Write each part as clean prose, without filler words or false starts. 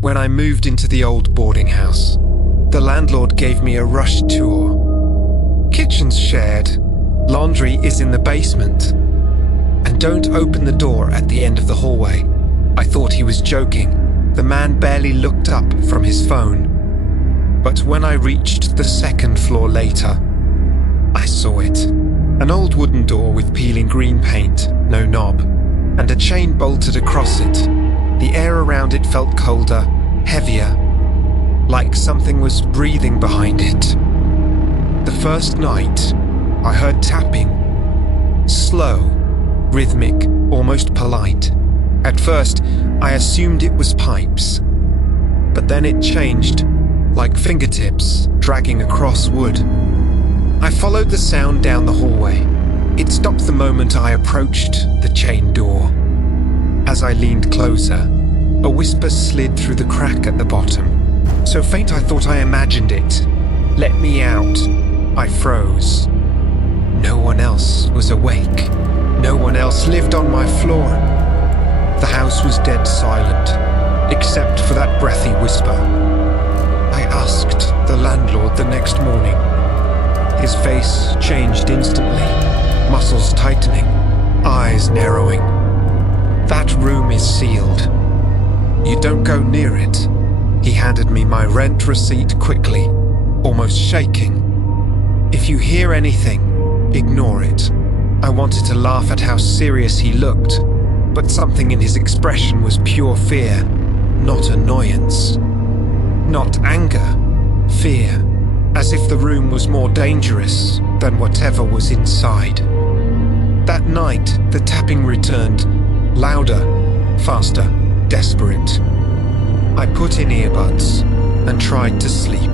When I moved into the old boarding house, the landlord gave me a rushed tour. Kitchen's shared, laundry is in the basement, and don't open the door at the end of the hallway. I thought he was joking. The man barely looked up from his phone. But when I reached the second floor later, I saw it. An old wooden door with peeling green paint, no knob, and a chain bolted across it. The air around it felt colder, heavier, like something was breathing behind it. The first night, I heard tapping. Slow, rhythmic, almost polite. At first, I assumed it was pipes. But then it changed, like fingertips dragging across wood. I followed the sound down the hallway. It stopped the moment I approached the chain door. As I leaned closer, a whisper slid through the crack at the bottom. So faint I thought I imagined it. "Let me out." I froze. No one else was awake. No one else lived on my floor. The house was dead silent, except for that breathy whisper. I asked the landlord the next morning. His face changed instantly, muscles tightening, eyes narrowing. "That room is sealed. You don't go near it." He handed me my rent receipt quickly, almost shaking. "If you hear anything, ignore it." I wanted to laugh at how serious he looked, but something in his expression was pure fear, not annoyance. Not anger, fear, as if the room was more dangerous than whatever was inside. That night, the tapping returned, louder, faster, desperate. I put in earbuds and tried to sleep.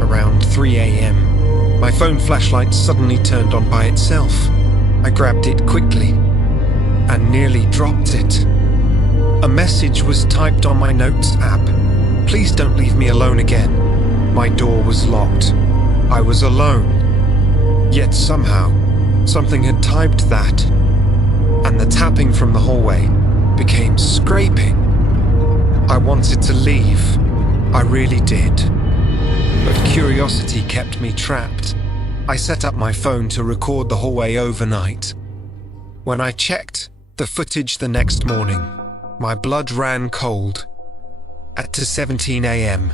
Around 3 a.m., my phone flashlight suddenly turned on by itself. I grabbed it quickly and nearly dropped it. A message was typed on my notes app. "Please don't leave me alone again." My door was locked. I was alone. Yet somehow, something had typed that, and the tapping from the hallway became scraping. I wanted to leave. I really did. But curiosity kept me trapped. I set up my phone to record the hallway overnight. When I checked the footage the next morning, my blood ran cold. At 2:17 a.m.,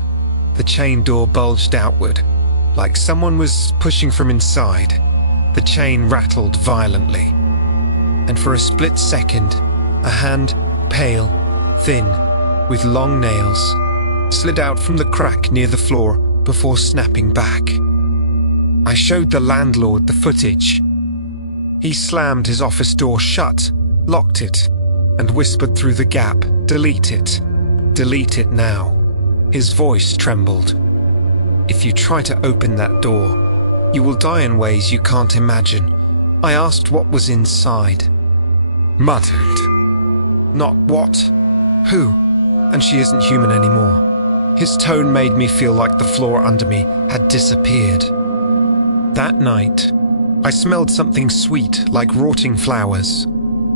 the chain door bulged outward, like someone was pushing from inside. The chain rattled violently. And for a split second, a hand, pale, thin, with long nails, slid out from the crack near the floor before snapping back. I showed the landlord the footage. He slammed his office door shut, locked it, and whispered through the gap, "Delete it. Delete it now." His voice trembled. "If you try to open that door, you will die in ways you can't imagine." I asked what was inside. Muttered. "Not what? Who? And she isn't human anymore." His tone made me feel like the floor under me had disappeared. That night, I smelled something sweet like rotting flowers,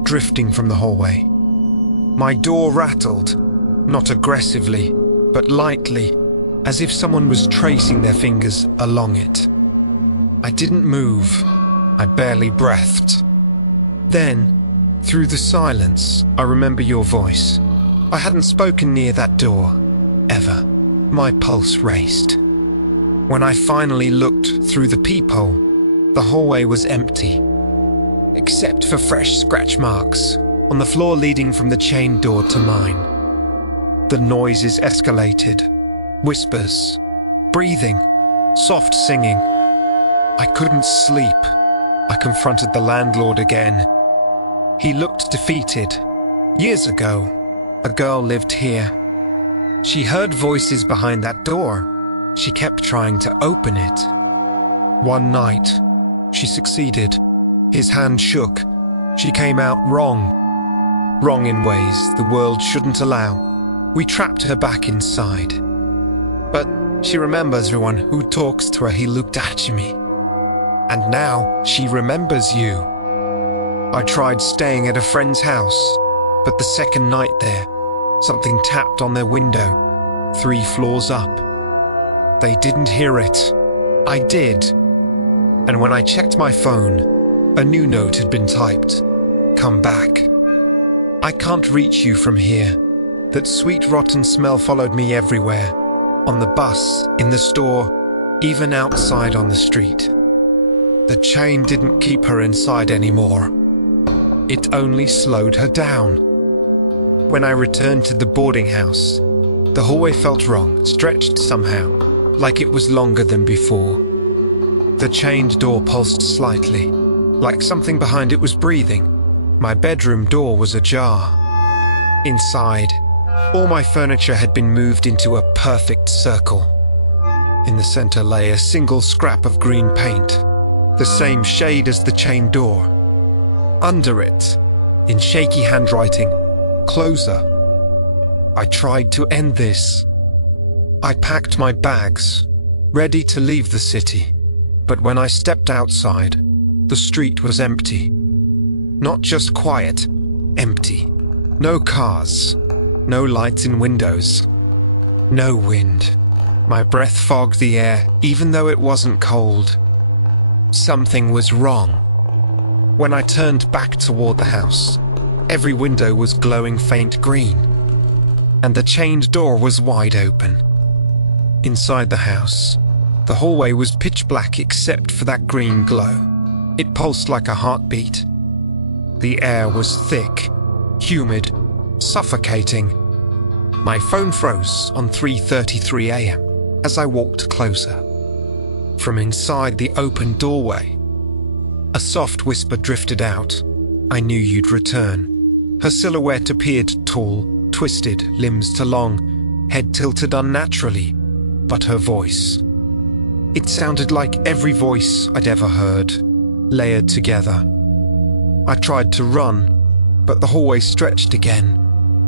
drifting from the hallway. My door rattled, not aggressively, but lightly, as if someone was tracing their fingers along it. I didn't move. I barely breathed. Then, through the silence, I remember your voice. I hadn't spoken near that door, ever. My pulse raced. When I finally looked through the peephole, the hallway was empty, except for fresh scratch marks on the floor leading from the chain door to mine. The noises escalated. Whispers, breathing, soft singing. I couldn't sleep. I confronted the landlord again. He looked defeated. Years ago, a girl lived here. She heard voices behind that door. She kept trying to open it. One night, she succeeded. His hand shook. She came out wrong. Wrong in ways the world shouldn't allow. We trapped her back inside. But she remembers everyone who talks to her. He looked at me. And now she remembers you. I tried staying at a friend's house, but the second night there, Something tapped on their window, 3 floors up. They didn't hear it. I did. And when I checked my phone, a new note had been typed. Come back. I can't reach you from here. That sweet rotten smell followed me everywhere. On the bus, in the store, even outside on the street. The chain didn't keep her inside anymore. It only slowed her down. When I returned to the boarding house, the hallway felt wrong, stretched somehow, like it was longer than before. The chained door pulsed slightly, like something behind it was breathing. My bedroom door was ajar. Inside, all my furniture had been moved into a perfect circle. In the center lay a single scrap of green paint, the same shade as the chained door. Under it, in shaky handwriting, closer. I tried to end this. I packed my bags, ready to leave the city. But when I stepped outside, the street was empty. Not just quiet, empty. No cars, no lights in windows, no wind. My breath fogged the air, even though it wasn't cold. Something was wrong. When I turned back toward the house, every window was glowing faint green, and the chained door was wide open. Inside the house, the hallway was pitch black except for that green glow. It pulsed like a heartbeat. The air was thick, humid, suffocating. My phone froze on 3:33 a.m. as I walked closer. From inside the open doorway, a soft whisper drifted out. I knew you'd return. Her silhouette appeared tall, twisted, limbs too long, head tilted unnaturally, but her voice. It sounded like every voice I'd ever heard, layered together. I tried to run, but the hallway stretched again,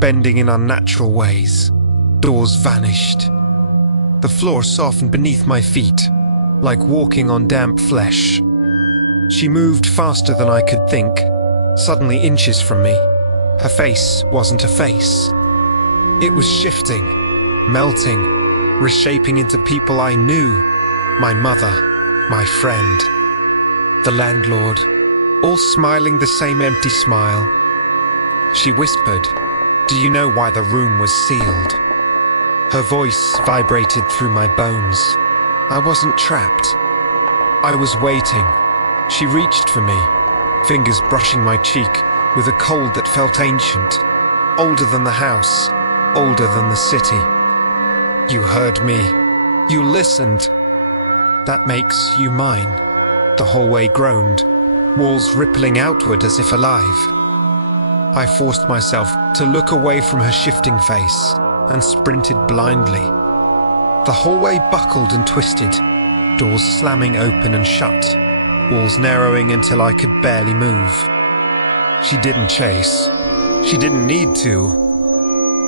bending in unnatural ways. Doors vanished. The floor softened beneath my feet, like walking on damp flesh. She moved faster than I could think, suddenly inches from me. Her face wasn't a face. It was shifting, melting, reshaping into people I knew. My mother, my friend, the landlord, all smiling the same empty smile. She whispered, "Do you know why the room was sealed?" Her voice vibrated through my bones. I wasn't trapped. I was waiting. She reached for me, fingers brushing my cheek with a cold that felt ancient, older than the house, older than the city. "You heard me. You listened. That makes you mine." The hallway groaned, walls rippling outward as if alive. I forced myself to look away from her shifting face and sprinted blindly. The hallway buckled and twisted, doors slamming open and shut, walls narrowing until I could barely move. She didn't chase. She didn't need to.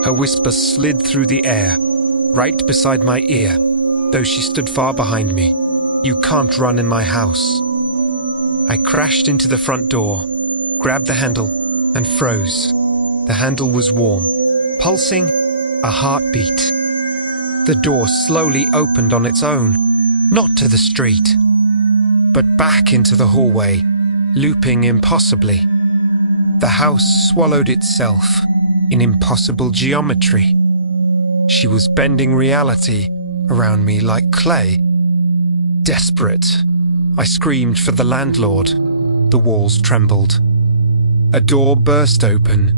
Her whisper slid through the air, right beside my ear, though she stood far behind me. "You can't run in my house." I crashed into the front door, grabbed the handle, and froze. The handle was warm, pulsing, a heartbeat. The door slowly opened on its own, not to the street, but back into the hallway, looping impossibly. The house swallowed itself in impossible geometry. She was bending reality around me like clay. Desperate, I screamed for the landlord. The walls trembled. A door burst open,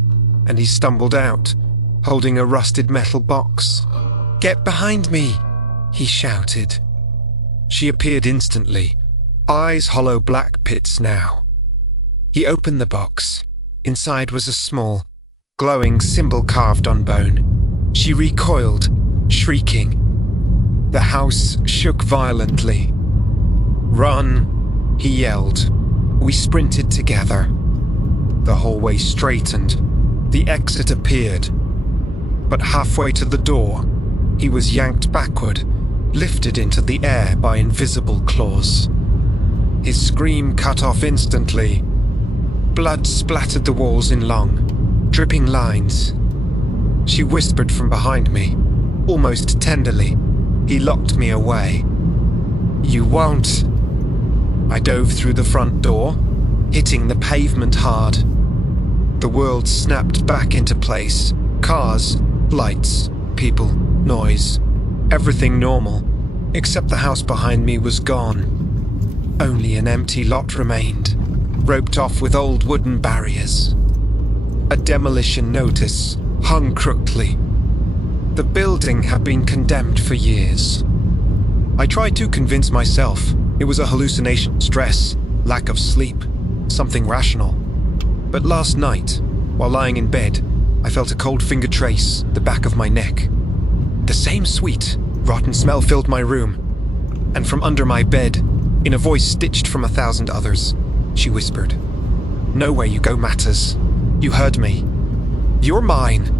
and he stumbled out, holding a rusted metal box. "Get behind me!" he shouted. She appeared instantly, eyes hollow black pits now. He opened the box. Inside was a small, glowing symbol carved on bone. She recoiled, shrieking. The house shook violently. "Run!" he yelled. We sprinted together. The hallway straightened. The exit appeared. But halfway to the door, he was yanked backward, lifted into the air by invisible claws. His scream cut off instantly. Blood splattered the walls in long, dripping lines. she whispered from behind me, almost tenderly. He locked me away. You won't. I dove through the front door, hitting the pavement hard. The world snapped back into place. Cars, lights, people, noise. Everything normal, except the house behind me was gone. Only an empty lot remained, roped off with old wooden barriers. A demolition notice hung crookedly. The building had been condemned for years. I tried to convince myself it was a hallucination, stress, lack of sleep, something rational. But last night, while lying in bed, I felt a cold finger trace the back of my neck. The same sweet, rotten smell filled my room, and from under my bed, in a voice stitched from 1,000 others, she whispered, "Know where you go matters. You heard me. You're mine.